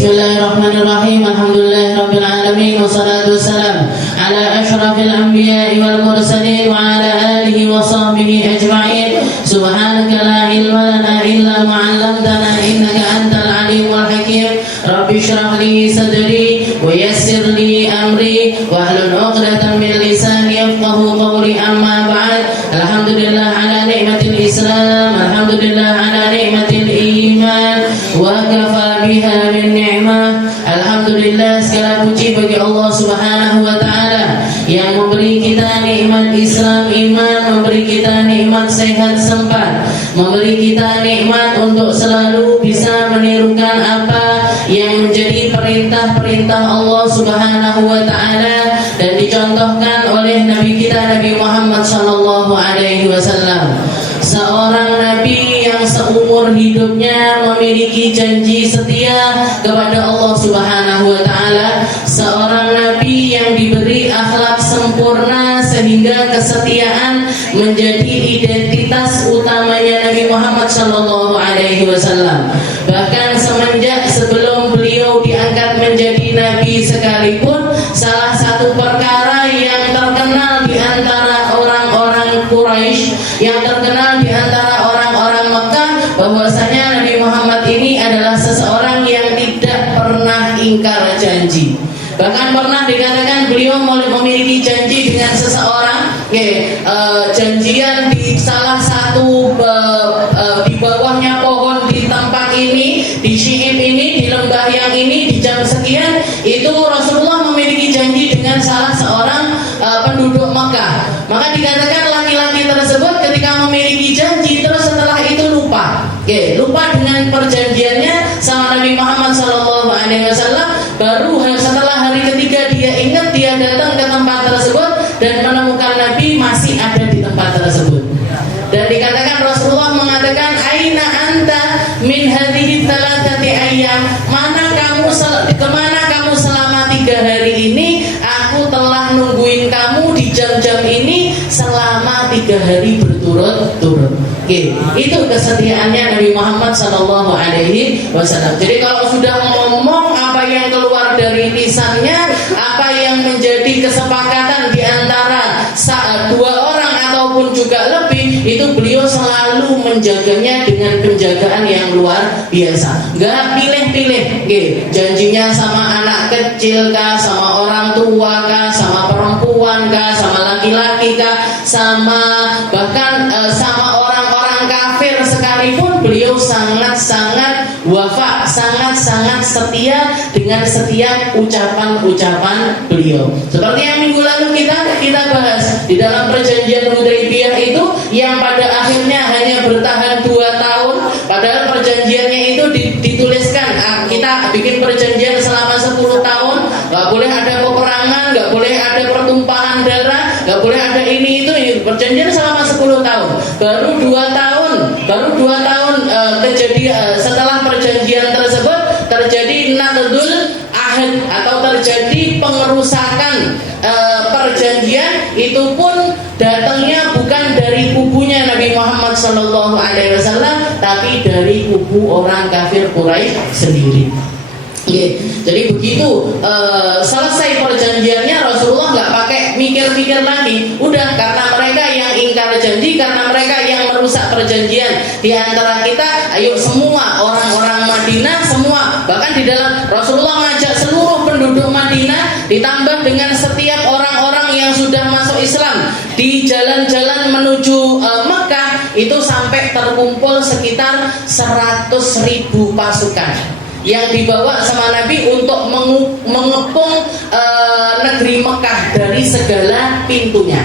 Bismillahirrahmanirrahim. Alhamdulillahirabbil wassalatu wassalamu ala asyrafil anbiya'i wal mursalin wa ala alihi wa sahbihi ajma'in. Subhanaka la ilma lana illa ma 'allamtana innaka antal alimul hakim. Rabbi shrah li sadri wa yassir li amri wahlul 'uqdatam min lisani yafqahu qawli. Amma ba'd. Alhamdulillah ala ni'matil Islam, alhamdulillah ala ni'matil iman, wa kafa biha min ni'mah. Alhamdulillah, segala puji bagi Allah Subhanahu wa taala yang memberi kita nikmat Islam iman, memberi kita nikmat sehat sempat, memberi kita nikmat untuk selalu bisa menirukan apa yang menjadi perintah-perintah Allah Subhanahu wa taala dan dicontohkan oleh Nabi kita Nabi Muhammad sallallahu alaihi wasallam. Seorang nabi yang seumur hidupnya memiliki janji setia kepada Allah Subhanahu wa taala, seorang nabi yang diberi akhlak sempurna sehingga kesetiaan menjadi identitas utamanya Nabi Muhammad sallallahu alaihi wasallam. Bahkan semenjak sebelum beliau diangkat menjadi nabi sekalipun, salah satu perkara yang terkenal di antara orang-orang Quraisy, yang terkenal di antara orang-orang Mekah, bahwasanya Nabi Muhammad ini adalah seseorang yang tidak pernah ingkar janji. Bahkan pernah dikatakan beliau memiliki janji dengan seseorang, janjian di salah satu di bawahnya pohon di tempat ini, di Syi'ib ini, di lembah yang ini, di jam sekian, itu Rasulullah memiliki janji dengan salah seorang penduduk Mekah. Maka dikatakan laki-laki tersebut ketika memiliki janji terus setelah itu lupa dengan perjanjiannya sama Nabi Muhammad SAW. Baru setelah hari ketiga dia ingat, dia datang ke tempat tersebut dan menemukan Nabi masih ada di tempat tersebut. Dan dikatakan Rasulullah mengatakan, aina anta min hadhihi thalathati ayyam, kemana kamu selama 3 hari ini? Aku telah nungguin kamu di jam-jam ini selama 3 hari berturut-turut. Itu kesetiaannya Nabi Muhammad sallallahu alaihi wasallam. Jadi kalau sudah ngomong, apa yang keluar dari lisannya, apa yang menjadi kesepakatan di antara dua orang ataupun juga lebih, itu beliau selalu menjaganya dengan penjagaan yang luar biasa. Gak pilih-pilih, janjinya sama anak kecil kah, sama orang tua kah, sama perempuan kah, sama laki-laki kah, sama bahkan sama orang-orang kafir sekalipun, beliau sangat-sangat wafa, sangat-sangat setia dengan setiap ucapan-ucapan beliau. Seperti yang minggu lalu kita bahas di dalam perjanjian Hudaybiyah itu, yang pada akhirnya hanya bertahan 2 tahun, padahal perjanjiannya itu dituliskan, kita bikin perjanjian selama 10 tahun, gak boleh ada peperangan, gak boleh ada pertumpahan darah, gak boleh ada ini itu, perjanjian selama 10 tahun. Baru 2 tahun kejadian setelah perjanjian tersebut terjadi naqdul ahad atau terjadi pengerusakan perjanjian. Itu pun datangnya bukan dari kubunya Nabi Muhammad SAW, tapi dari kubu orang kafir Quraisy sendiri. Jadi begitu selesai perjanjiannya, Rasulullah nggak pakai mikir-mikir lagi. Udah, karena mereka yang ingkar janji, karena mereka yang merusak perjanjian di antara kita, ayo semua orang-orang Madinah semua, bahkan di dalam Rasulullah ngajak seluruh penduduk Madinah, ditambah dengan setiap orang-orang yang sudah masuk Islam di jalan-jalan menuju Mekah, itu sampai terkumpul sekitar 100.000 pasukan yang dibawa sama Nabi untuk mengepung negeri Mekah dari segala pintunya.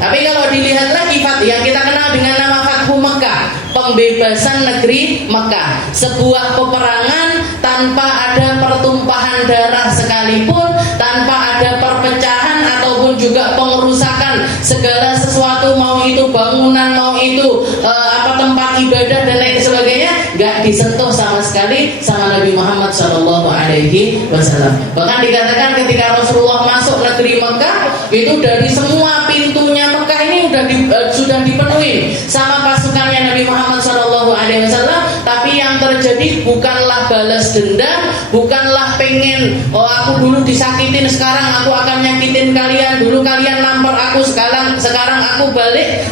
Tapi kalau dilihat lagi yang kita kenal dengan nama Fathu Mekah, pembebasan negeri Mekah, sebuah peperangan tanpa ada pertumpahan darah sekalipun, tanpa ada perpecahan ataupun juga pengerusakan segala sesuatu, mau itu bangunan, mau itu tempat ibadah dan lain sebagainya, gak disentuh sama sekali sama Nabi Muhammad SAW. Bahkan dikatakan ketika Rasulullah masuk negeri Mekah, itu dari semua pintunya Mekah ini sudah dipenuhi sama pasukannya Nabi Muhammad SAW. Tapi yang terjadi bukanlah balas dendam, bukanlah pengen aku dulu disakitin, sekarang aku akan nyakitin kalian. Dulu kalian nampar aku, sekarang aku balik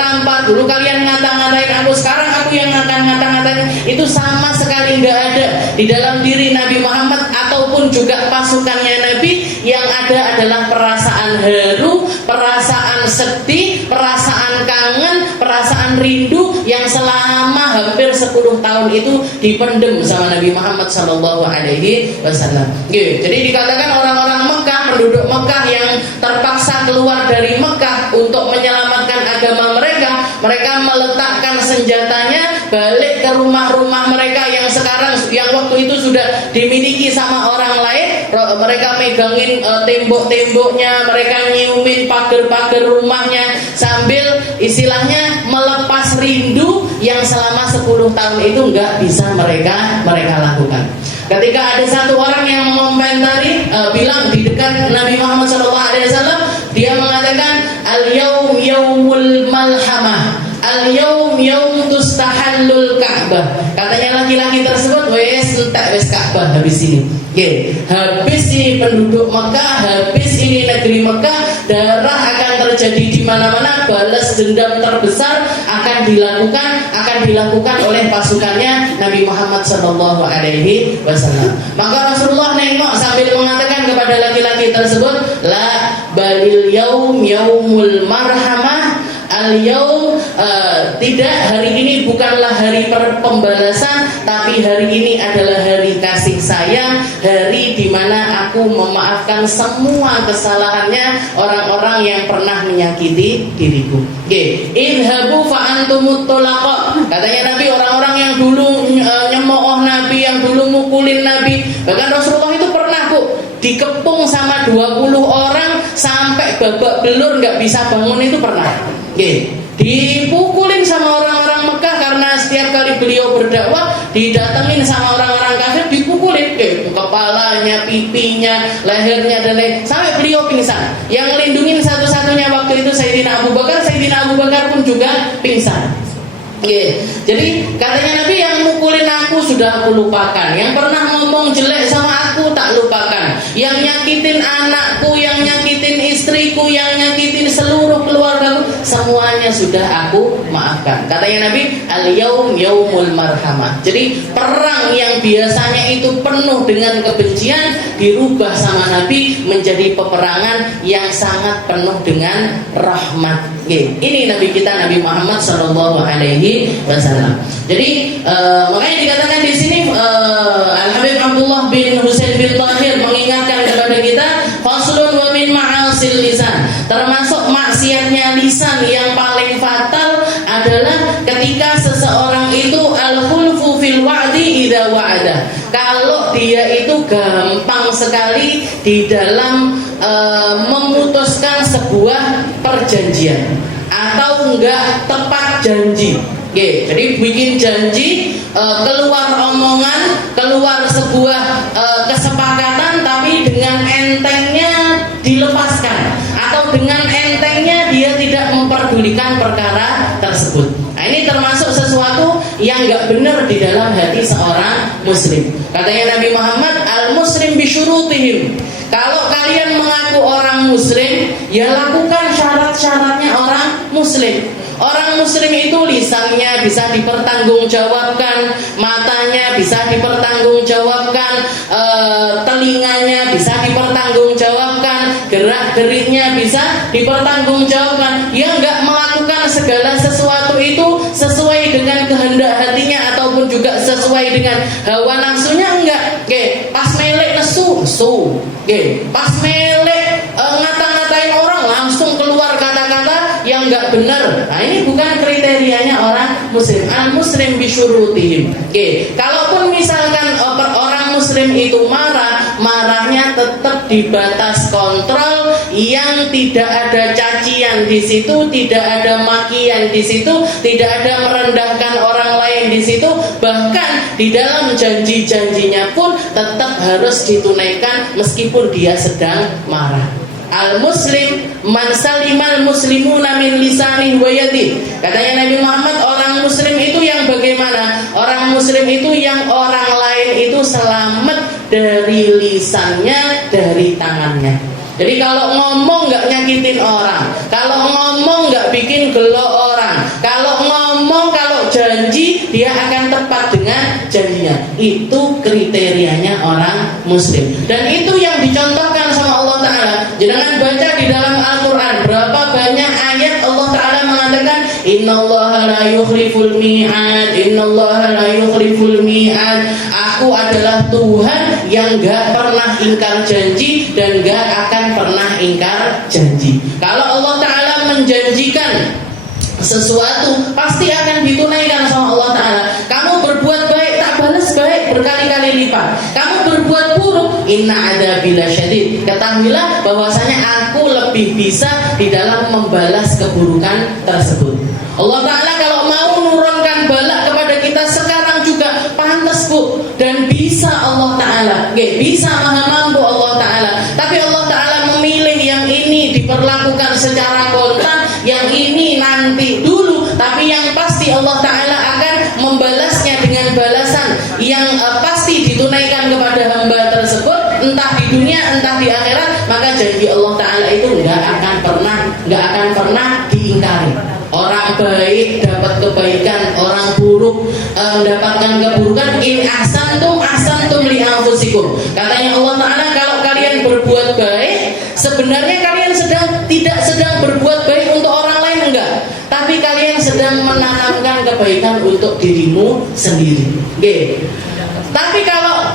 tampar. Dulu kalian ngata-ngatain aku, sekarang aku yang ngata-ngatain. Itu sama sekali nggak ada di dalam diri Nabi Muhammad ataupun juga pasukannya Nabi. Yang ada adalah perasaan haru, perasaan sedih, perasaan kangen, perasaan rindu yang selama hampir 10 tahun itu dipendem sama Nabi Muhammad SAW. Jadi dikatakan orang-orang Mekah, penduduk Mekah yang terpaksa keluar dari Mekah untuk menyelamatkan agama mereka, mereka meletakkan senjatanya balik ke rumah-rumah mereka yang waktu itu sudah dimiliki sama orang lain. Mereka megangin tembok-temboknya, mereka nyiumin pagar-pagar rumahnya sambil istilahnya melepas rindu yang selama 10 tahun itu nggak bisa mereka lakukan. Ketika ada satu orang yang mengomentari, bilang di dekat Nabi Muhammad SAW, dia mengatakan al-yaum yaumul malhamah, al-yaum yaum tustahallul Ka'bah. Katanya laki-laki tersebut, wes Ka'bah habis ini. Habis ini penduduk Mekah, habis ini negeri Mekah, darah akan terjadi di mana-mana, balas dendam terbesar akan dilakukan oleh pasukannya Nabi Muhammad SAW. Maka Rasulullah nengok sambil mengatakan kepada laki-laki tersebut, la balil yaum yaumul marhamah. Al-yaum, tidak, hari ini bukanlah hari pembalasan, tapi hari ini adalah hari kasih sayang, hari di mana aku memaafkan semua kesalahannya orang-orang yang pernah menyakiti diriku. Idhabu fa antumut tulaqa. Katanya Nabi, orang-orang yang dulu nyemooh Nabi, yang dulu mukulin Nabi, bahkan Rasulullah itu pernah dikepung sama 20 orang sampai babak belur nggak bisa bangun, itu pernah. Dipukulin sama orang-orang Mekah karena setiap kali beliau berdakwah didatengin sama orang-orang kafir, dipukulin kepalanya, pipinya, lehernya dan lain, sampai beliau pingsan. Yang lindungin satu-satunya waktu itu Sayyidina Abu Bakar. Sayyidina Abu Bakar pun juga pingsan. Jadi katanya Nabi, yang mukulin aku sudah aku lupakan, yang pernah ngomong jelek sama aku tak lupakan, yang nyakitin anakku, yang nyakitin istriku, yang nyakitin seluruh keluargaku, semuanya sudah aku maafkan. Katanya Nabi, al-yaum yaumul marhamah. Jadi perang yang biasanya itu penuh dengan kebencian dirubah sama Nabi menjadi peperangan yang sangat penuh dengan rahmat. Ini Nabi kita, Nabi Muhammad SAW. Jadi makanya dikatakan di sini Al-Habib Abdullah bin Husain bin Tahir mengingatkan kepada kita, faslun wa min ma'asil lisan. Termasuk maksiatnya lisan yang paling fatal adalah ketika seseorang itu al-khulfu fil wa'di idza wa'ada. Kalau dia itu gampang sekali di dalam memutuskan sebuah perjanjian atau enggak tepat janji. Jadi bikin janji, keluar omongan, keluar sebuah kesepakatan, tapi dengan entengnya dilepaskan, atau dengan entengnya dia tidak memperdulikan perkara tersebut. Nah, ini termasuk sesuatu yang enggak benar di dalam hati seorang muslim. Katanya Nabi Muhammad, al-muslim bisyurutihim. Kalau kalian mengaku orang muslim, ya lakukan syarat-syaratnya orang muslim. Orang muslim itu lisannya bisa dipertanggungjawabkan, matanya bisa dipertanggungjawabkan, telinganya bisa dipertanggungjawabkan, gerak-geriknya bisa dipertanggungjawabkan. Dia enggak melakukan segala sesuatu itu sesuai dengan kehendak hatinya ataupun juga sesuai dengan hawa nafsunya, enggak. Pas melek nesu. Pas melek ngata-ngatain orang, langsung keluar kata-kata yang enggak benar. Nah, ini bukan kriterianya orang muslim. Al-muslim bisyurutihim. Kalaupun misalkan orang muslim itu marahnya tetap di batas kontrol, yang tidak ada cacian di situ, tidak ada makian di situ, tidak ada merendahkan orang lain di situ, bahkan di dalam janji-janjinya pun tetap harus ditunaikan meskipun dia sedang marah. Al-muslim man salimal muslimuna min lisanih wa yadih. Katanya Nabi Muhammad, orang muslim itu yang bagaimana? Orang muslim itu yang orang lain itu selamat dari lisannya, dari tangannya. Jadi kalau ngomong nggak nyakitin orang, kalau ngomong nggak bikin gelo orang, kalau ngomong, kalau janji dia akan tepat dengan janjinya. Itu kriterianya orang muslim. Dan itu yang dicontohkan sama Allah Ta'ala. Jangan baca di dalam Al-Quran berapa banyak ayat Allah Ta'ala mengatakan Innallaha la yukhliful mi'ad, Innallaha la yukhliful mi'ad. Aku adalah Tuhan yang gak pernah ingkar janji dan gak akan pernah ingkar janji. Kalau Allah Ta'ala menjanjikan sesuatu pasti akan ditunaikan sama Allah Ta'ala. Kamu berbuat baik, tak balas baik berkali-kali lipat. Kamu berbuat buruk, inna adzabi lasyadid. Ketahuilah bahwasanya aku lebih bisa di dalam membalas keburukan tersebut. Allah Ta'ala kalau mau menurunkan bala kepada kita sekarang juga pantas Bu, dan bisa Allah Ta'ala, bisa maha mampu Allah Ta'ala. Tapi Allah Ta'ala memilih yang ini diperlakukan secara kontan, yang ini nanti dulu. Tapi yang pasti Allah Ta'ala akan membalasnya dengan balasan yang pasti ditunaikan kepada hamba tersebut, entah di dunia entah di akhirat. Maka janji Allah Ta'ala itu nggak akan pernah diingkari. Orang baik dapat kebaikan, orang buruk mendapatkan keburukan. In ahsantum li anfusikum. Katanya Allah Ta'ala, kalau kalian berbuat baik, sebenarnya kalian tidak sedang berbuat baik untuk orang lain, enggak. Tapi kalian sedang menanamkan kebaikan untuk dirimu sendiri. Tapi kalau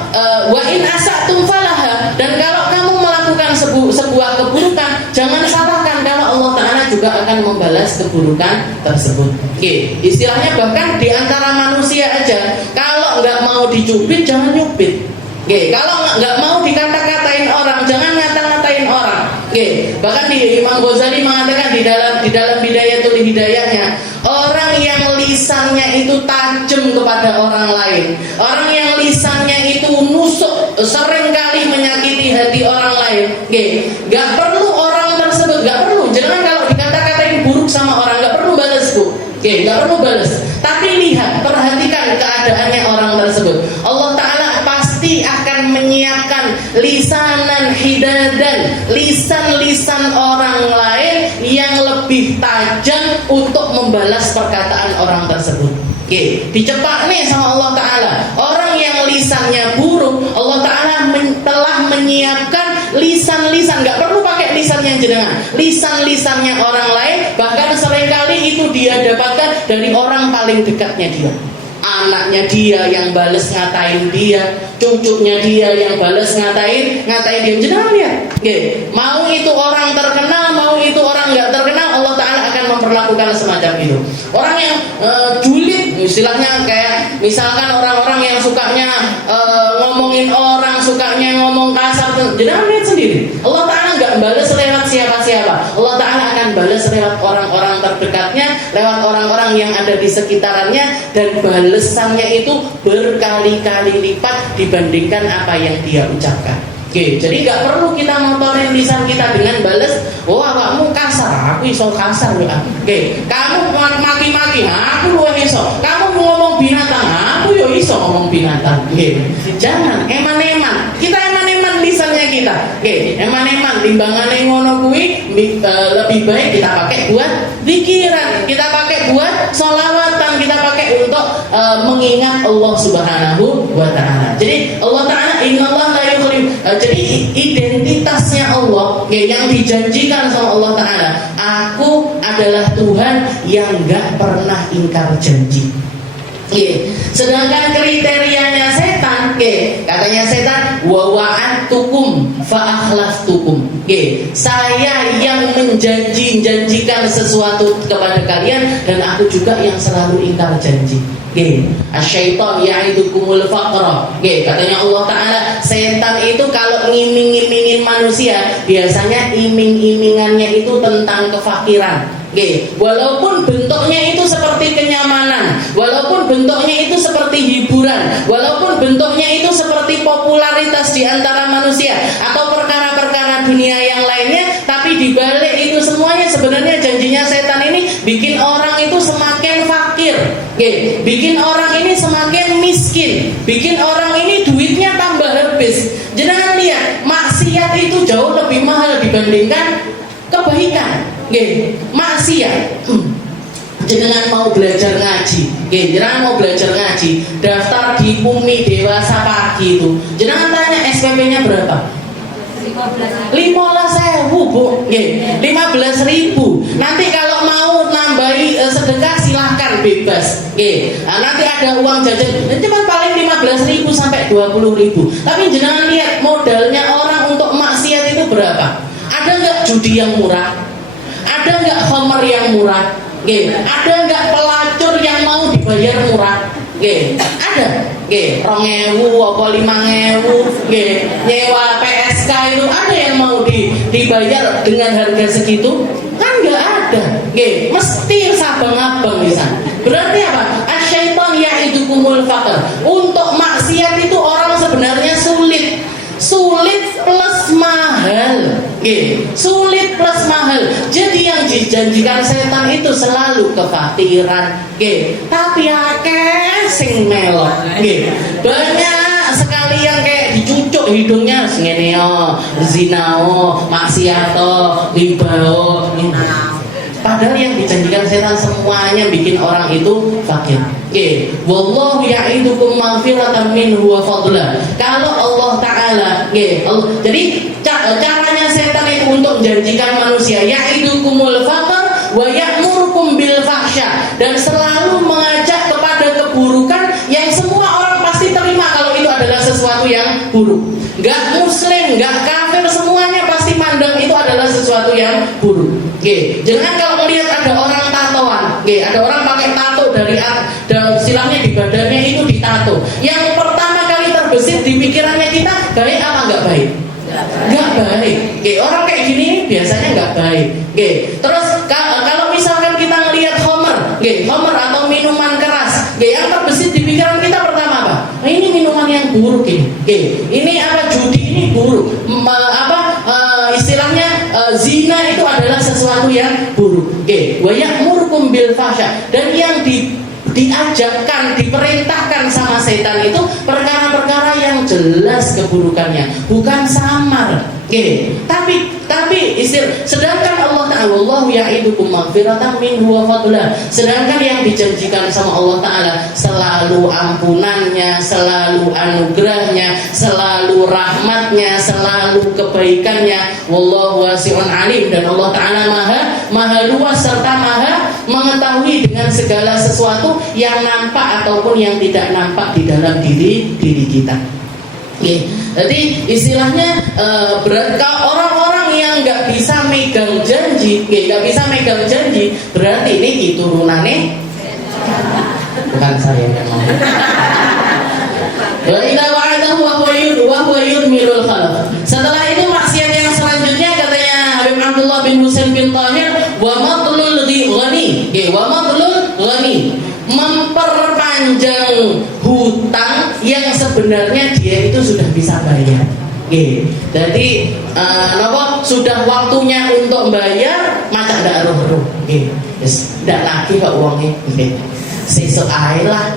wa in asatum falaha, dan kalau kamu melakukan sebuah keburukan, jangan salahkan kalau Allah Ta'ala juga akan membalas keburukan tersebut. Istilahnya bahkan di antara manusia aja, kalau nggak mau dicubit jangan nyubit. Kalau nggak mau dikata-katain orang, jangan ngata-ngatain orang. Bahkan di Imam Ghazali mengatakan di dalam Bidayatul Hidayahnya, orang yang lisannya itu tajam kepada orang lain, orang yang lisannya itu nusuk, seringkali menyakiti hati orang lain, nggak perlu orang tersebut, nggak perlu. Jangan kalau dikata-katain buruk sama orang, nggak perlu balas Bu, nggak perlu balas. Tapi lihat, perhatikan keadaannya orang tersebut. Allah Ta'ala pasti akan menyiapkan lisanan hidadan, lisan-lisan orang lain yang lebih tajam untuk membalas perkataan orang tersebut. Dicepak nih sama Allah Ta'ala. Orang yang lisannya buruk, Allah Ta'ala telah menyiapkan lisan-lisan, gak perlu pakai lisannya jenengan, lisan-lisannya orang lain. Bahkan seringkali itu dia dapatkan dari orang paling dekatnya dia. Anaknya dia yang balas ngatain dia, cucunya dia yang balas ngatain dia. Jangan lihat, mau itu orang terkenal, mau itu orang nggak terkenal, Allah Ta'ala akan memperlakukan semacam itu. Orang yang julid, istilahnya kayak misalkan orang-orang yang sukanya ngomongin orang, sukanya ngomong kasar, jangan lihat sendiri. Allah Ta'ala nggak balas lewat siapa-siapa. Allah Ta'ala akan balas lewat orang-orang terdekatnya, lewat orang-orang yang ada di sekitarnya, dan balasannya itu berkali-kali lipat dibandingkan apa yang dia ucapkan. Jadi gak perlu kita motorin lisan kita dengan balas, oh awakmu kasar, aku iso kasar ya. Kamu maki-maki, aku luwih iso. Kamu ngomong binatang, aku yo iso ngomong binatang. Jangan eman-eman. Kita eman-eman lisannya kita. Eman-eman timbangane ngono kuwi lebih baik kita pakai buat zikiran, kita pakai buat sholawatan, kita pakai untuk mengingat Allah Subhanahu wa Ta'ala. Jadi Allah Ta'ala innallaha la yukhlif. Jadi identitasnya Allah yang dijanjikan sama Allah Ta'ala, aku adalah Tuhan yang gak pernah ingkar janji. Sedangkan kriterianya setan, katanya setan, wa wa'adtukum fa akhlaftukum. Saya yang menjanjikan sesuatu kepada kalian, dan aku juga yang selalu ingkar janji. Asyaitan ya'idukumul faqra. Katanya Allah Ta'ala, setan itu kalau ngiming-ngimingin manusia, biasanya iming-imingannya itu tentang kefakiran. Walaupun bentuknya itu seperti kenyamanan, walaupun bentuknya itu seperti hiburan, walaupun bentuknya itu seperti popularitas di antara manusia atau perkara-perkara dunia yang lainnya, tapi dibalik itu semuanya sebenarnya janjinya setan ini bikin orang itu semakin fakir, bikin orang ini semakin miskin, bikin orang ini duitnya tambah habis. Jenengan lihat, maksiat itu jauh lebih mahal dibandingkan kebaikan. Nggih, maksiat. Jenengan mau belajar ngaji, jenengan mau belajar ngaji, daftar di UMI Dewasa Pagi itu, jenengan tanya SPP-nya berapa? 15.000 Bu, 15.000. Nanti kalau mau nambahi sedekah silahkan bebas, nah, nanti ada uang jajan, cuma paling 15.000 sampai 20.000. Tapi jenengan lihat modalnya orang untuk maksiat itu berapa? Ada nggak judi yang murah? Ada nggak khamar yang murah? Ada nggak pelacur yang mau dibayar murah? Ada. 2.000 apa 5.000 nyewa PSK itu ada yang mau dibayar dengan harga segitu? Kan nggak ada. Mesti sabang-abang bisa. Berarti apa? Asyaiton ya'idukumul faqr. Untuk maksiat itu orang sebenarnya sulit plus mahal. Sulit plus mahal. Jadi yang dijanjikan setan itu selalu kefakiran. Tapi akeh sing melok. Banyak sekali yang kayak dicucuk hidungnya ngene zina maksiat riba padahal yang dijanjikan setan semuanya bikin orang itu fakir. Wallahu ya'idukum maghfiratan minhu wa fadla. Kalau Allah Ta'ala, jadi caranya setan itu untuk menjanjikan manusia ya'idukumul faqr wa ya'murukum bil fahsya, dan selalu mengajak kepada keburukan yang semua orang pasti terima kalau itu adalah sesuatu yang buruk. Gak muslim, gak kafir, semuanya pasti mandang itu adalah sesuatu yang buruk. Jangan kalau melihat ada orang tatoan, ada orang pakai tato dari istilahnya di badannya itu ditato. Yang pertama kali terbesit di pikirannya kita, baik apa nggak baik? Nggak baik. Orang kayak gini biasanya nggak baik. Terus kalau misalkan kita ngelihat homer atau minuman keras, yang terbesit di pikiran kita pertama apa? Nah, ini minuman yang buruk ini. Ini apa, judi ini buruk. Istilahnya zina itu adalah sesuatu yang buruk. Wa ya'murukum bil fahsya, dan yang diajarkan, diperintahkan sama setan itu perkara-perkara yang jelas keburukannya, bukan samar. Tapi sedangkan Allah Ta'ala wallahu ya'idukum maghfiratan minhu wa fadla, sedangkan yang dijanjikan sama Allah Ta'ala selalu ampunannya, selalu anugerahnya, selalu rahmatnya, selalu kebaikannya. Wallahu wasi'un alim, dan Allah Ta'ala maha luas serta maha mengetahui dengan segala sesuatu yang nampak ataupun yang tidak nampak di dalam diri kita. Jadi istilahnya orang-orang yang nggak bisa megang janji, berarti ini turunannya bukan saya yang ngomong. Wa idza wa'adahu wa huwa yudmirul khalaf. Setelah itu maksiat yang selanjutnya katanya Habib Abdullah bin Husain bin Tahir, wa madlul ghani, memperpanjang hutang yang sebenarnya dia itu sudah bisa bayar. Jadi sudah waktunya untuk bayar, maka ndak roh-roh. Ndak lagi kok uangnya. Sesuk ae lah.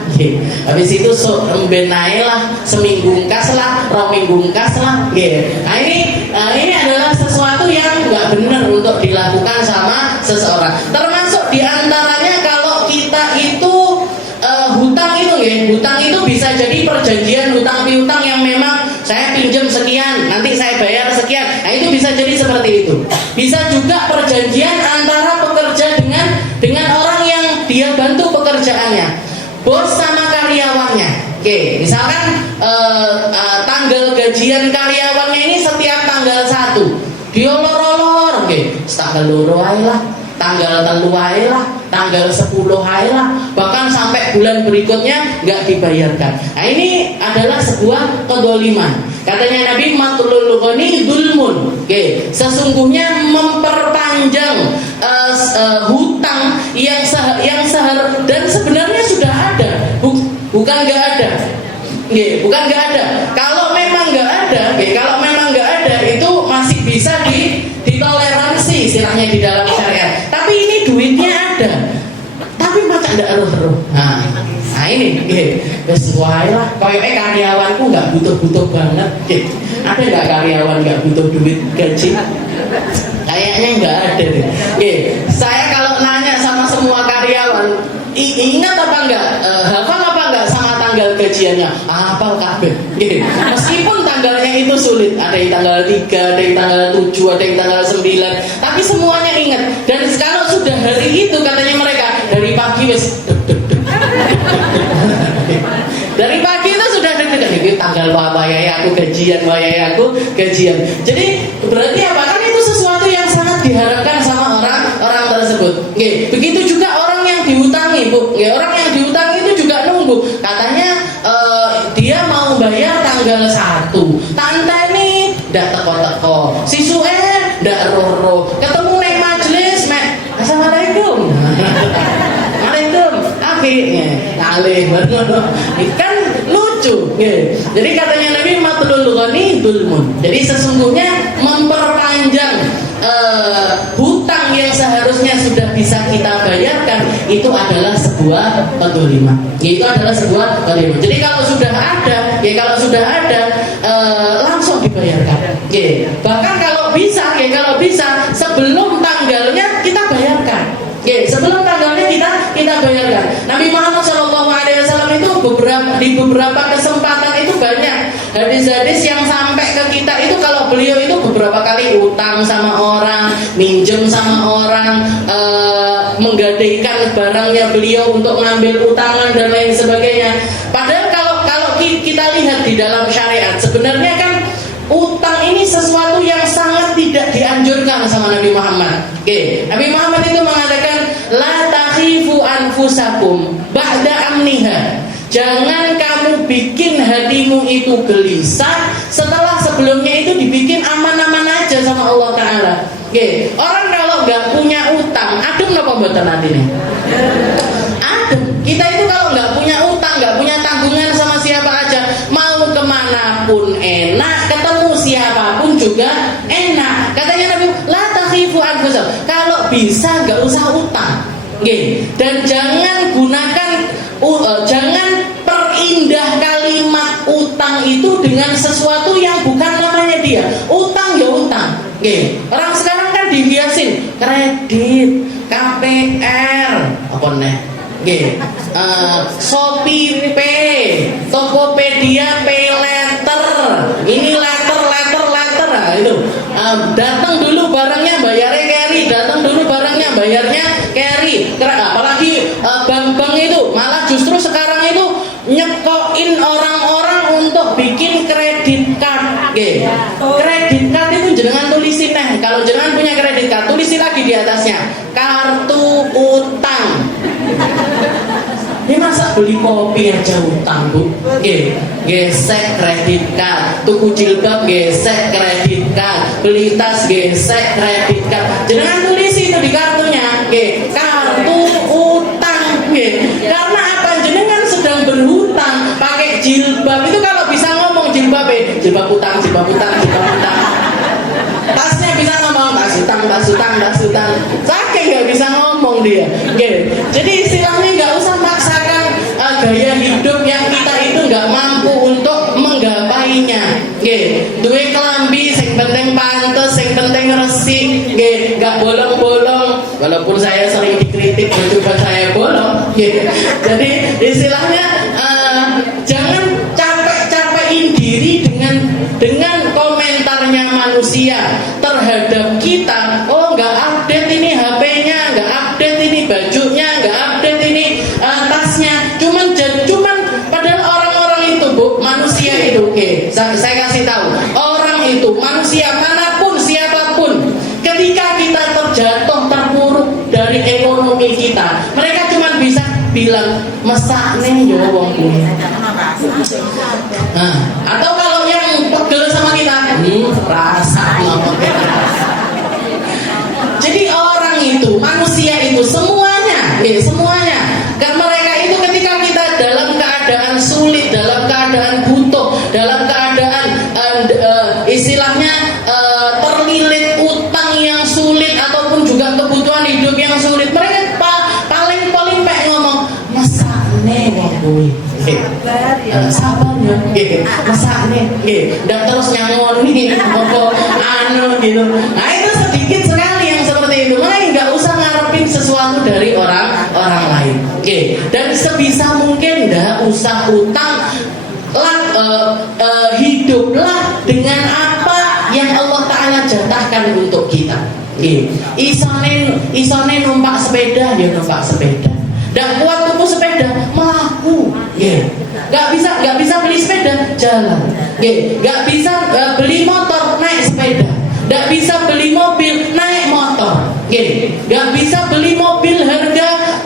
Habis itu emben ae lah, seminggu kas lah, 2 minggu kas lah. Nah ini adalah sesuatu yang nggak benar untuk dilakukan sama seseorang. Termasuk diantaranya kalau kita itu hutang itu bisa jadi perjanjian hutang piutang yang memang saya pinjam sekian, nanti saya bayar sekian. Nah itu bisa jadi seperti itu. Bisa juga perjanjian antara pekerja dengan orang yang dia bantu pekerjaannya, bos sama karyawannya. Misalkan tanggal gajian karyawannya ini setiap tanggal 1. Dia lor-lor, tanggal 2 ae lah, tanggal 3 ae lah, tanggal 10 ae lah, bahkan sampai bulan berikutnya nggak dibayarkan. Nah ini adalah sebuah kezaliman. Katanya Nabi, matlul ghani dzulmun. Sesungguhnya memperpanjang hutang yang dan sebenarnya sudah ada, bukan nggak ada. Bukan nggak ada. Kalau memang nggak ada, itu masih bisa ditoleransi istilahnya di dalam syariat. Tapi ini duitnya ada, tapi maka tidak roh-roh. Nah Nah ini, wes wae lah. Koyoke karyawanku nggak butuh-butuh banget. Ada nggak karyawan nggak butuh duit gaji? Kayaknya nggak ada deh. Saya kalau nanya sama semua karyawan, ingat apa enggak? Hafal apa enggak sama tanggal gajiannya? Hafal kabeh. Meskipun tanggalnya itu sulit, ada yang tanggal 3, ada yang tanggal 7, ada yang tanggal 9, tapi semuanya ingat. Dan kalau sudah hari itu katanya mereka dari pagi wes dari pagi itu sudah deg-degan tanggal apa ya aku gajian, aku gajian. Jadi berarti apa? Kan itu sesuatu yang sangat diharapkan sama orang tersebut. Begitu juga orang yang diutangi, Bu. Orang yang diutangi itu juga nunggu. Katanya dia mau bayar tanggal 1. Tante ini ndak teko-teko. Sisue ndak roh-roh. Ketemu neng majelis, Mek. Assalamualaikum. Waalaikumsalam. Ngalih kan lucu. Jadi katanya Nabi matlul ghani dulmun. Jadi sesungguhnya memperpanjang hutang yang seharusnya sudah bisa kita bayarkan itu adalah sebuah kezaliman. Itu adalah sebuah kezaliman. Jadi kalau sudah ada, langsung dibayarkan. Bahkan kalau bisa sebelum tanggalnya kita bayarkan. Sebelum tanggalnya kita bayarkan. Nabi Muhammad SAW itu di beberapa kesempatan itu banyak hadis-hadis yang sampai ke kita itu kalau beliau itu beberapa kali utang sama orang, minjem sama orang, menggadaikan barangnya beliau untuk mengambil utangan dan lain sebagainya. Padahal kalau kita lihat di dalam syariat sebenarnya kan utang ini sesuatu yang sangat tidak dianjurkan sama Nabi Muhammad. Nabi Muhammad itu mengatakan la takhifu anfusakum ba'da amniha. Jangan kamu bikin hatimu itu gelisah setelah sebelumnya itu dibikin aman-aman aja sama Allah Ta'ala. Orang kalau nggak punya utang, adem napa mboten atine? Adem. Kita itu kalau nggak punya utang, nggak punya tanggungan sama siapa aja, mau kemanapun enak, ketemu siapapun juga enak. Katanya Nabi, la takhifu anfusakum. Kalau bisa nggak usah utang. Dan jangan gunakan jangan perindah kalimat utang itu dengan sesuatu yang bukan namanya dia. Utang ya utang. Orang sekarang kan dihiasin kredit, KPR, apa nih? Shopee Pay, Tokopedia Pay Letter. Ini letter itu. Datang dulu barangnya bayarnya carry, datang dulu barangnya bayarnya carry. Apalagi bank-bank itu malah justru sekarang itu nyekokin orang-orang untuk bikin kredit card. Kredit card itu jangan tulisin nih. Kalau jangan punya kredit card, tulisin lagi di atasnya kartu utang. Ini masa beli kopi aja utang, Bu? Gesek kredit card, tuku jilbab gesek kredit card, beli tas gesek kredit card. Jangan tulis itu di kartunya, kartu utang. Karena apa? Jenengan sedang berhutang pakai jilbab itu kalau bisa ngomong jilbab utang. Tasnya bisa ngomong tas utang. Saking nggak bisa ngomong dia. Jadi istilahnya nggak usah maksakan gaya hidup yang kita itu nggak mampu untuk menggapainya. Duwe kelambi, sing penting pantes, sing penting resik, nggak bolong-bolong. Walaupun saya sering dikritik baju saya bolong. Jadi istilahnya jangan capek-capekin diri dengan komentarnya manusia terhadap kita. Oh, nggak update ini HP-nya, nggak update ini bajunya, nggak update ini tasnya. Cuman padahal orang-orang itu, Bu, manusia itu. Saya kasih tahu, orang itu manusia manapun siapapun, ketika kita terpuruk dari ekonomi kita, mereka cuma bisa bilang mesakne yo wong kuwi. Atau kalau yang pegel sama kita, rasa ngomong. Jadi orang itu, manusia itu semuanya. Kan mereka itu ketika kita dalam keadaan sulit, dalam keadaan butuh, dalam keadaan istilahnya terlilit utang yang sulit ataupun juga kebutuhan hidup yang sulit, mereka paling ngomong mesane wong kuwi. nggih. Mesakne nggih, ndak terus nyangoni apa anu gitu. Nah, itu sedikit sekali yang seperti itu. Makanya nggak usah ngarepin sesuatu dari orang lain. Oke. Dan sebisa mungkin nggak usah utang. Hiduplah dengan apa yang Allah Ta'ala jatahkan untuk kita. Isone numpak sepeda, ya numpak sepeda. Nggak kuat tuku sepeda, melaku. Nggak bisa beli sepeda, jalan. Nggak bisa beli motor, naik sepeda. Nggak bisa beli mobil, naik motor. Nggak bisa beli mobil harga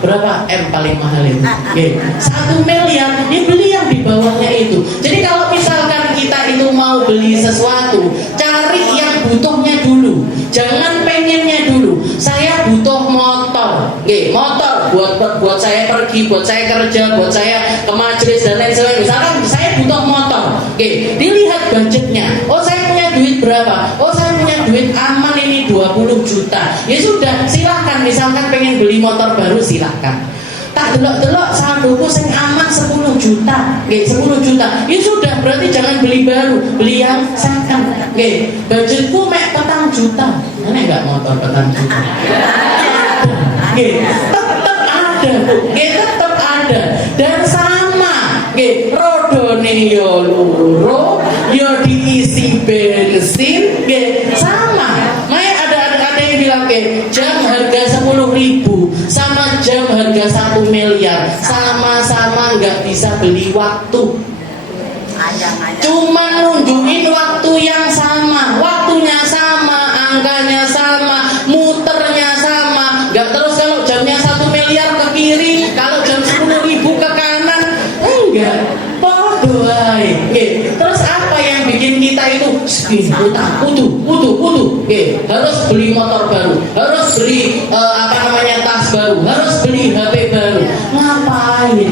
berapa M paling mahal itu? 1 miliar, dia beli yang di bawahnya itu. Jadi kalau misalkan kita itu mau beli sesuatu, cari yang butuhnya dulu, jangan pengennya dulu. Saya butuh motor, motor buat saya pergi, buat saya kerja, buat saya ke majelis dan lain sebagainya. Misalkan saya butuh motor, dilihat budgetnya. Oh, saya punya duit berapa? Oh, saya punya duit aman ini 20 juta. Ya sudah, silahkan. Misalkan pengen beli motor baru, silahkan. Tak delok-delok saldoku sing aman 10 juta. 10 juta. Ya sudah, berarti jangan beli baru, beli yang second. Budgetku mek 4 juta. Mana enggak motor 4 juta? Tetap ada, Bu. Tetap ada. Dan sama, rodone yo loro, yo diisi bensin, sama. Makanya ada yang bilang jam harga 10.000 sama jam harga 1 miliar sama-sama nggak bisa beli waktu. Cuma nunjukin waktu yang sama, waktunya sama, angkanya sama, muternya sama. Nggak terus kalau jamnya 1 miliar ke kiri, kalau jam 10.000 ke kanan, enggak. Podo ae. Terus apa yang bikin kita itu utang, kudu, harus beli motor baru, harus beli tas baru, harus beli HP baru. Ngapain?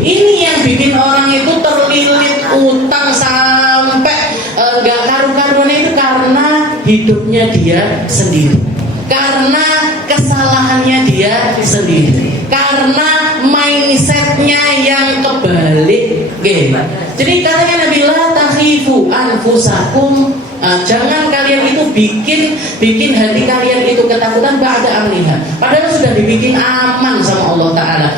Ini yang bikin orang itu terlilit utang sampai nggak karu-karuan itu karena hidupnya dia sendiri, karena kesalahannya dia sendiri, karena mindsetnya yang kebalik. Jadi katanya Nabi la takhifu anfusakum, jangan kalian itu bikin hati kalian itu ketakutan ba'da amniha, padahal sudah dibikin aman sama Allah Ta'ala.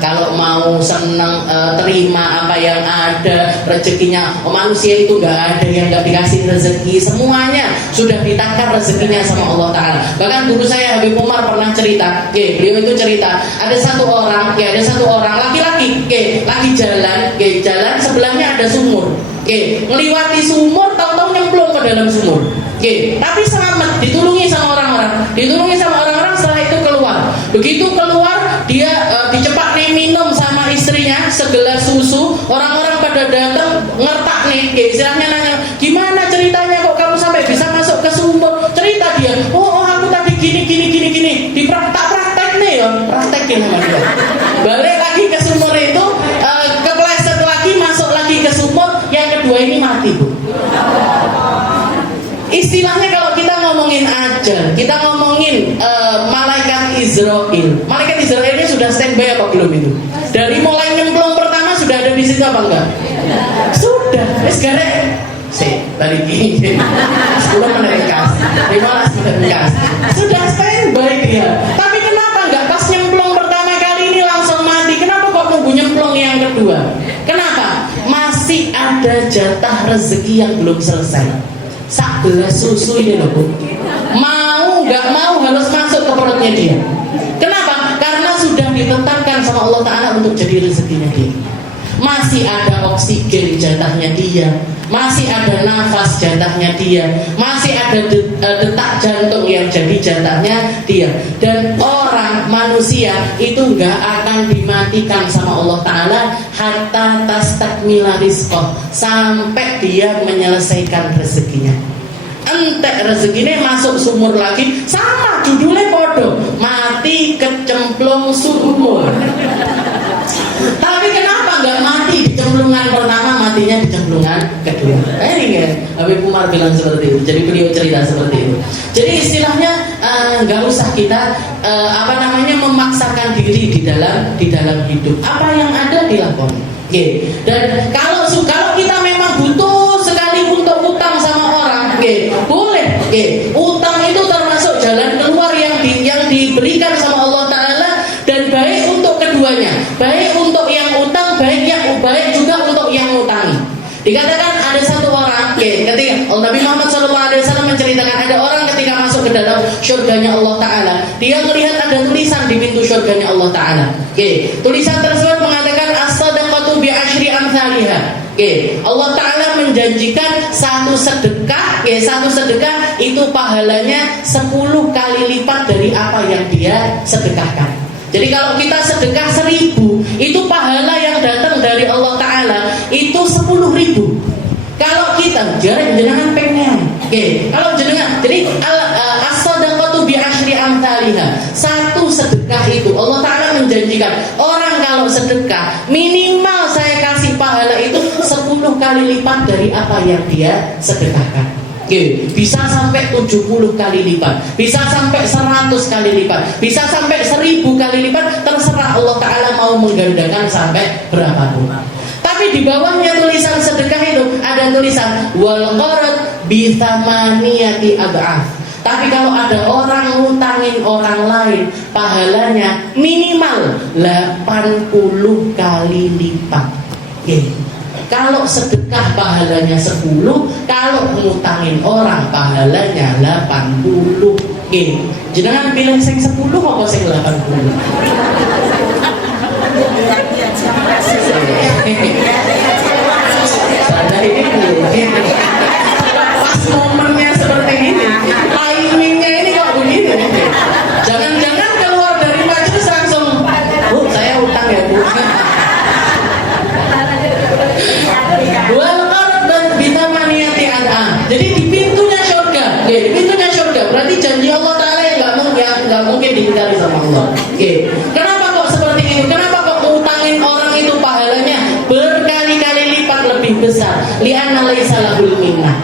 Kalau mau seneng terima apa yang ada, rezekinya manusia itu nggak ada yang nggak dikasih rezeki, semuanya sudah ditakar rezekinya sama Allah Ta'ala. Bahkan guru saya Habib Umar pernah cerita, beliau itu cerita ada satu orang laki-laki, lagi jalan sebelahnya ada sumur, ngeliwati sumur, tahu-tahu nyemplung ke dalam sumur, tapi selamat, ditulungi sama orang-orang. Setelah itu keluar, begitu keluar dia dicepak nih minum sama istrinya segelas susu. Orang-orang pada datang ngertak nih, istilahnya nanya, gimana ceritanya kok kamu sampai bisa masuk ke sumur? Cerita dia, oh aku tadi gini, praktek nih ya, praktekin sama dia. Balik lagi ke sumur itu, kepleset lagi, masuk lagi ke sumur. Yang kedua ini mati, Bu. Istilahnya kalau kita ngomongin ajal, kita ngomongin malaikat Israel. Malaikat Israel ini sudah standby apa belum itu? Dari mulai nyemplung pertama sudah ada di situ apa enggak? Sudah. Sekarang tadi gini 10 menit kasih, 15 menit kasih, sudah standby dia. Tapi kenapa enggak pas nyemplung pertama kali ini langsung mati? Kenapa kok nunggu nyemplung yang kedua? Kenapa? Masih ada jatah rezeki yang belum selesai. Sak gelas susu ini loh, Bu. Mau nggak mau harus masuk ke perutnya dia. Kenapa? Karena sudah ditetapkan sama Allah Ta'ala untuk jadi rezekinya dia. Masih ada oksigen jatahnya dia, masih ada nafas jatahnya dia, masih ada detak jantung yang jadi jatahnya dia. Dan orang manusia itu nggak akan dimatikan sama Allah Ta'ala hatta tastakmila rizqah, sampai dia menyelesaikan rezekinya. Entek rezekinya masuk sumur lagi, sama judulnya podo, mati kecemplung sumur. Tapi kenapa nggak mati di di cemplungan pertama, matinya di cemplungan kedua. Ini kan Habib Umar bilang seperti itu. Jadi beliau cerita seperti itu. Jadi istilahnya nggak usah kita memaksakan diri di dalam hidup. Apa yang ada dilakoni. Dan kalau kita memang butuh sekali untuk utang sama orang, boleh. Utang itu termasuk jalan keluar yang diberikan sama Allah Ta'ala, dan baik untuk keduanya, baik untuk yang utang, baik juga untuk yang utangi. Dikatakan ada satu orang, ketika Nabi Muhammad SAW menceritakan ada orang ketika masuk ke dalam surganya Allah Ta'ala, dia melihat ada tulisan di pintu surganya Allah Ta'ala. Tulisan tersebut mengatakan as-sadaqatu bi asyri amsalihha. Allah Ta'ala menjanjikan satu sedekah itu pahalanya 10 kali lipat dari apa yang dia sedekahkan. Jadi kalau kita sedekah 1000, itu pahala yang datang dari Allah Ta'ala itu 10.000. Kalau kita jenengan pengen, kalau jenengan, jadi as-sadaqatu bi asyri amsalihha. Satu sedekah itu Allah Ta'ala menjanjikan orang kalau sedekah minimal saya kasih pahala itu 10 kali lipat dari apa yang dia sedekahkan. Bisa sampai 70 kali lipat, bisa sampai 100 kali lipat, bisa sampai 1000 kali lipat, terserah Allah Ta'ala mau menggandakan sampai berapapun. Tapi di bawahnya tulisan sedekah itu ada tulisan wal qarad bi thamaniyati ad'af. Tapi kalau ada orang ngutangin orang lain, pahalanya minimal 80 kali lipat. Kalau sedekah pahalanya 10, kalau ngutangin orang pahalanya 80. Jenengan pilih sing 10 apa sing 80? Sadar ini pas momennya seperti ini, timingnya ini kok begini. Jangan-jangan keluar dari majelis langsung, Bu, saya utang ya Bu. Jadi di pintunya surga, di pintunya surga. Berarti janji Allah Ta'ala yang nggak mungkin dihindari sama Allah. Kenapa kok seperti itu? Kenapa kok ngutangin orang itu pahalanya berkali-kali lipat lebih besar? Li'anna laisa lahul minnah.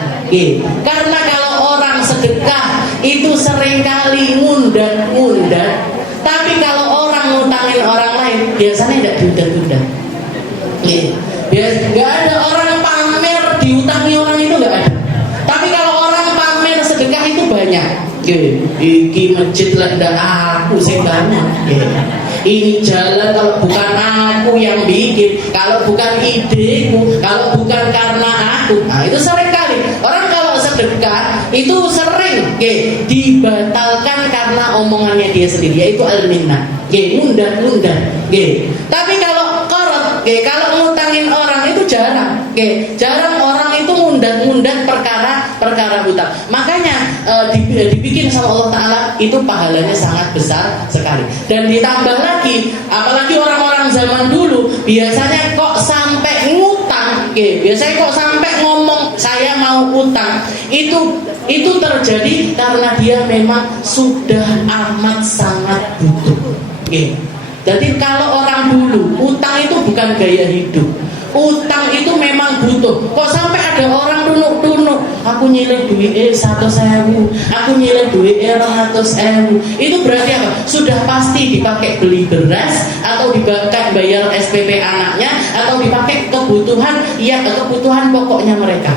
Karena kalau orang sedekah itu seringkali ngundat-ngundat, tapi kalau orang ngutangin orang lain biasanya tidak diunda-unda. Nggak ada orang pamer diutangi orang itu, nggak ada. Tapi kalau orang pamer sedekah itu banyak. Iki masjid lah ndak aku sing banyak. Ini jalan kalau bukan aku yang bikin, kalau bukan ideku, kalau bukan karena aku. Nah, itu sering kali orang kalau sedekah itu sering dibatalkan karena omongannya dia sendiri, yaitu al-minnah. Nunda-nunda. Tapi kalau qarad, kalau ngutangin orang itu jarang. Jarang orang itu ngundat-ngundat perkara hutang. Makanya dibikin sama Allah Ta'ala itu pahalanya sangat besar sekali. Dan ditambah lagi, apalagi orang-orang zaman dulu biasanya kok sampai ngutang, biasanya kok sampai ngomong saya mau utang, itu terjadi karena dia memang sudah amat sangat butuh. Jadi kalau orang dulu utang itu bukan gaya hidup, utang itu memang butuh. Kok sampai ada orang tunuk-tunuk, aku nyilih duit 100.000, aku nyilih duit 200.000. Itu berarti apa? Sudah pasti dipakai beli beras, atau dipakai bayar SPP anaknya, atau dipakai kebutuhan pokoknya mereka.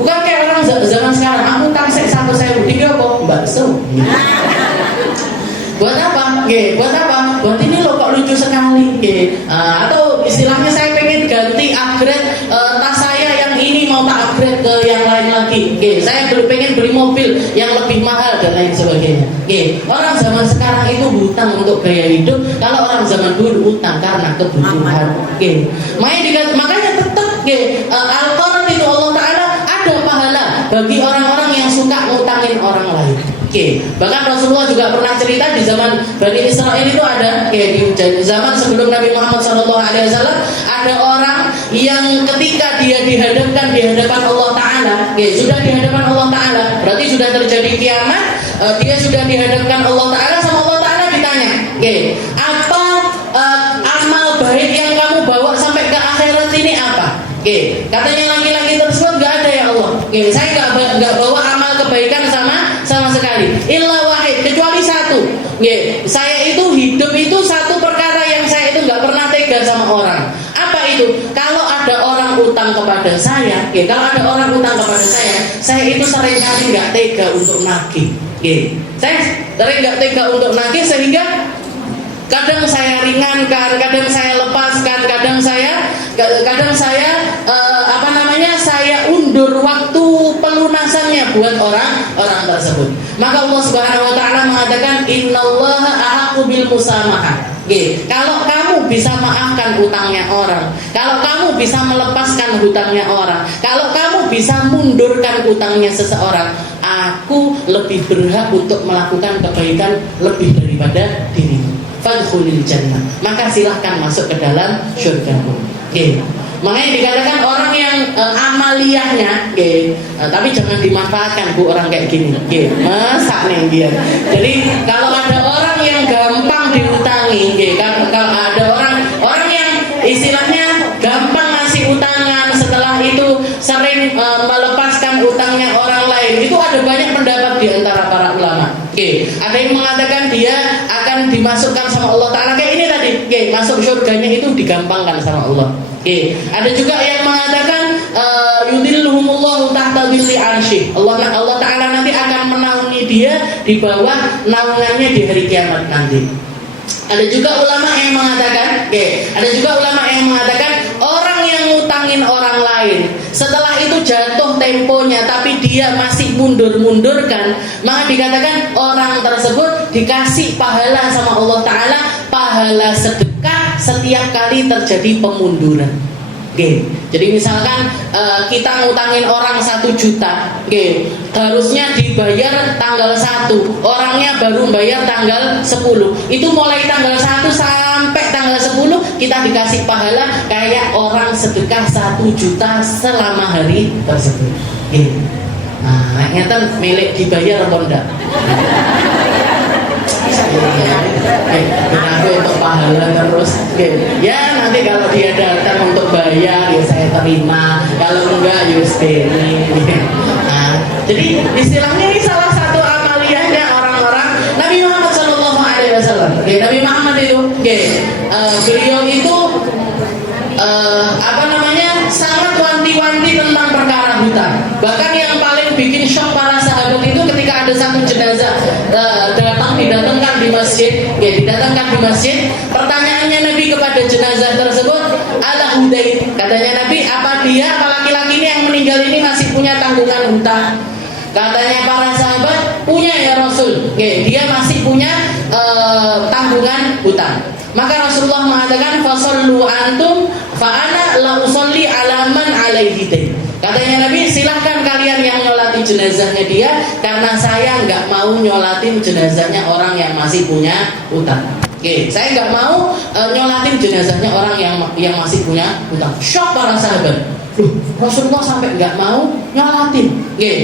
Bukan kayak orang zaman sekarang, aku taksik 100.000, dia kok bakso. Buat apa? Buat ini loh kok lucu sekali. Atau istilahnya saya pengen ganti upgrade tas saya yang ini mau tak upgrade ke yang lain lagi. Saya pengen beli mobil yang lebih mahal dan lain sebagainya. Orang zaman sekarang itu hutang untuk gaya hidup, kalau orang zaman dulu hutang karena kebutuhan. Makanya tetap Al-Quran itu Allah Ta'ala ada pahala bagi orang-orang yang suka ngutangin orang lain. Bahkan Rasulullah juga pernah cerita di zaman Bani Israel itu ada, di zaman sebelum Nabi Muhammad SAW, ada orang yang ketika dia dihadapkan di hadapan Allah Ta'ala, sudah di hadapan Allah Ta'ala, berarti sudah terjadi kiamat, dia sudah dihadapkan Allah Ta'ala, sama Allah Ta'ala ditanya, apa amal baik yang kamu bawa sampai ke akhirat Saya nggak bawa amal kebaikan sama sekali. Illa wahid, kecuali satu. Saya itu hidup itu satu perkara yang saya itu nggak pernah tega sama orang. Apa itu? Kalau ada orang utang kepada saya, kalau ada orang utang kepada saya itu seringkali nggak tega untuk nagih. Saya sering nggak tega untuk nagih sehingga kadang saya ringankan, kadang saya lepaskan, kadang saya saya undur waktu pelunasannya buat orang tersebut. Maka Allah Subhanahu wa taala mengatakan innallaha ahaqqu bil musamahah. Kalau kamu bisa maafkan hutangnya orang, kalau kamu bisa melepaskan hutangnya orang, kalau kamu bisa mundurkan hutangnya seseorang, aku lebih berhak untuk melakukan kebaikan lebih daripada dirimu. Fadkhulil jannah, maka silahkan masuk ke dalam syurgaku. Makanya dikatakan orang yang amaliyahnya, tapi jangan dimanfaatkan bu orang kayak gini. Masak nih dia. Jadi kalau ada orang yang gampang diutangi, kalau ada orang yang istilahnya gampang ngasih utangan, setelah itu sering melepaskan utangnya orang lain, itu ada banyak pendapat di antara para ulama. Ada yang mengatakan dia akan dimasukkan sama Allah Ta'ala kayak ini tadi, masuk surganya itu digampangkan sama Allah. Ada juga yang mengatakan yudhilluhumullahu tahta dhilli arsyih. Allah Ta'ala nanti akan menaungi dia di bawah naungannya di hari kiamat nanti. Ada juga ulama yang mengatakan orang yang ngutangin orang lain, setelah itu jatuh temponya tapi dia masih mundur-mundurkan, maka dikatakan orang tersebut dikasih pahala sama Allah Ta'ala, pahala sedekah setiap kali terjadi pemunduran. Jadi misalkan kita ngutangin orang 1 juta, harusnya dibayar tanggal 1, orangnya baru bayar tanggal 10. Itu mulai tanggal 1 sampai tanggal 10 kita dikasih pahala kayak orang sedekah 1 juta selama hari tersebut. Nah, nyata milik dibayar apa enggak? Kenapa untuk pahala terus? Ya nanti kalau dia datang untuk bayar ya saya terima, kalau enggak ya stay. Jadi istilahnya ini salah satu amaliyahnya orang-orang Nabi Muhammad SAW. Nabi Muhammad itu, beliau itu sangat wanti-wanti tentang perkara hutang. Bahkan yang paling bikin shock para sahabat itu ketika ada satu jenazah didatangkan di masjid. Pertanyaannya Nabi kepada jenazah tersebut, ala hudain, katanya Nabi, apa laki-laki ini yang meninggal ini masih punya tanggungan hutang? Katanya para sahabat, punya ya Rasul. Dia masih punya tanggungan hutang. Maka Rasulullah mengatakan, fasallu antum fa ana la usalli ala man alaihi dain. Katanya Nabi, silahkan kalian yang nyolati jenazahnya dia, karena saya nggak mau nyolatin jenazahnya orang yang masih punya utang. Saya nggak mau nyolatin jenazahnya orang yang masih punya utang. Shock para sahabat. Rasulullah sampai nggak mau nyolatin.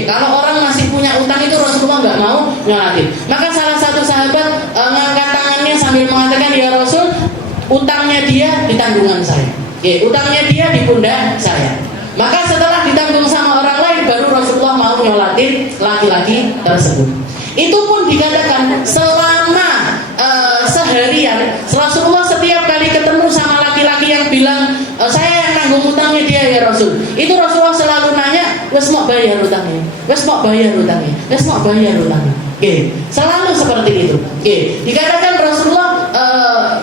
Kalau orang masih punya utang itu Rasulullah nggak mau nyolatin. Maka salah satu sahabat ngangkat tangannya sambil mengatakan, ya Rasul, utangnya dia di tanggungan saya. Utangnya dia di pundak saya. Maka setelah ditanggung sama orang lain, baru Rasulullah mau nyolatin laki-laki tersebut. Itu pun dikatakan selama seharian Rasulullah setiap kali ketemu sama laki-laki yang bilang saya yang nanggung utangnya dia ya Rasul, itu Rasulullah selalu nanya, wes mau bayar utangnya, wes mau bayar utangnya, wes mau bayar utangnya. Selalu seperti itu. Dikatakan Rasulullah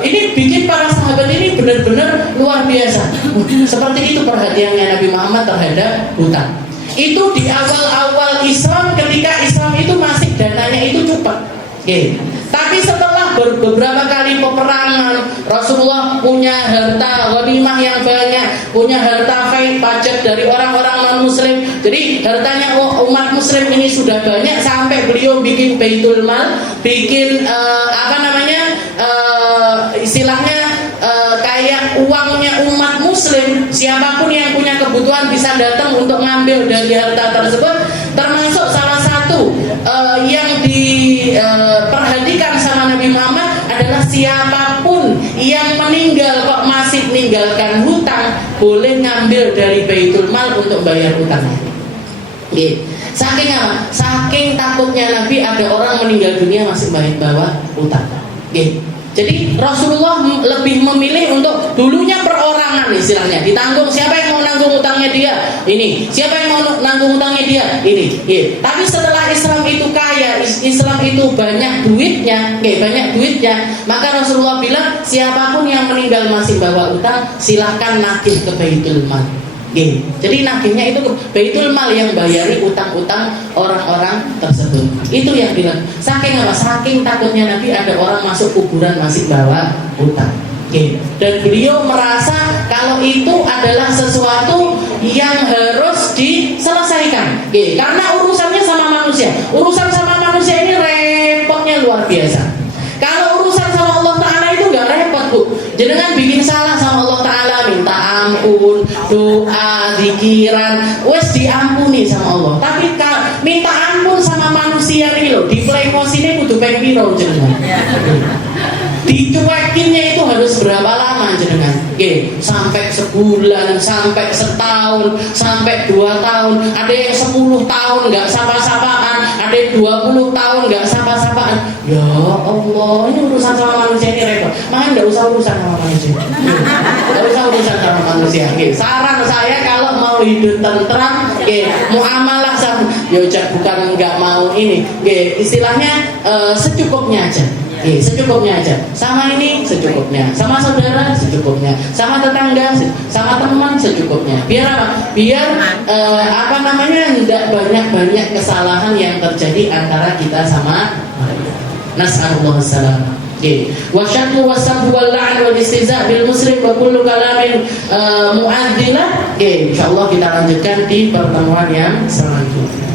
ini bikin para sahabat ini benar-benar luar biasa. Seperti itu perhatiannya Nabi Muhammad terhadap hutang. Itu di awal-awal Islam, ketika Islam itu masih dananya itu cepat. Tapi setelah beberapa kali peperangan, Rasulullah punya harta ghanimah yang banyak, punya harta pajak dari orang-orang non-muslim. Jadi hartanya umat muslim ini sudah banyak, sampai beliau bikin baitul mal, bikin istilahnya kayak uangnya umat muslim. Siapapun yang punya kebutuhan bisa datang untuk ngambil dari harta tersebut. Termasuk salah satu yang diperhatikan sama Nabi Muhammad adalah siapapun yang meninggal kok masih meninggalkan hutang, boleh ngambil dari baitul mal untuk bayar hutangnya. Saking apa? Saking takutnya Nabi ada orang meninggal dunia masih bawa utang. Jadi Rasulullah lebih memilih untuk dulunya perorangan istilahnya, ditanggung. Siapa yang mau nanggung utangnya dia? Ini. Siapa yang mau nanggung utangnya dia? Ini. Tapi setelah Islam itu kaya, Islam itu banyak duitnya, maka Rasulullah bilang siapapun yang meninggal masih bawa utang, silahkan nagih ke Baitul Mal. Jadi nagihnya itu Baitul Mal yang bayari utang-utang orang-orang tersebut. Itu yang bilang. Saking apa? Saking takutnya Nabi ada orang masuk kuburan masih bawa utang. Dan beliau merasa kalau itu adalah sesuatu yang harus diselesaikan. Karena urusannya sama manusia. Urusan sama manusia ini repotnya luar biasa. Kalau urusan sama Allah Ta'ala itu gak repot, Bu. Jenengan bikin salah sama Allah Ta'ala, minta ampun, doa, zikiran, wes diampuni sama Allah. Tapi minta ampun sama manusia ini loh, di playpos ini kudu peng piro jenengan. Dicuekinnya itu harus berapa lama jenengan? Sampai sebulan, sampai setahun, sampai 2 tahun. Ada yang 10 tahun nggak sapa-sapaan, ada yang 20 tahun nggak sapa-sapaan. Ya Allah, ini urusan sama manusia ini repot. Makanya nggak usah urusan sama manusia. Nggak usah urusan sama manusia. Saran saya kalau mau hidup tentram, muamalah sama, ya bukan nggak mau ini. Istilahnya secukupnya aja. Secukupnya aja. Sama ini secukupnya, sama saudara secukupnya, sama tetangga, sama teman secukupnya. Biar apa? Biar tidak banyak kesalahan yang terjadi antara kita sama mereka. Nas'alullah salam. Wa syatmu wasabhu wal la'n wal istihza' bil muslim wa kullu kalamin mu'addilah. Insyaallah kita lanjutkan di pertemuan yang selanjutnya.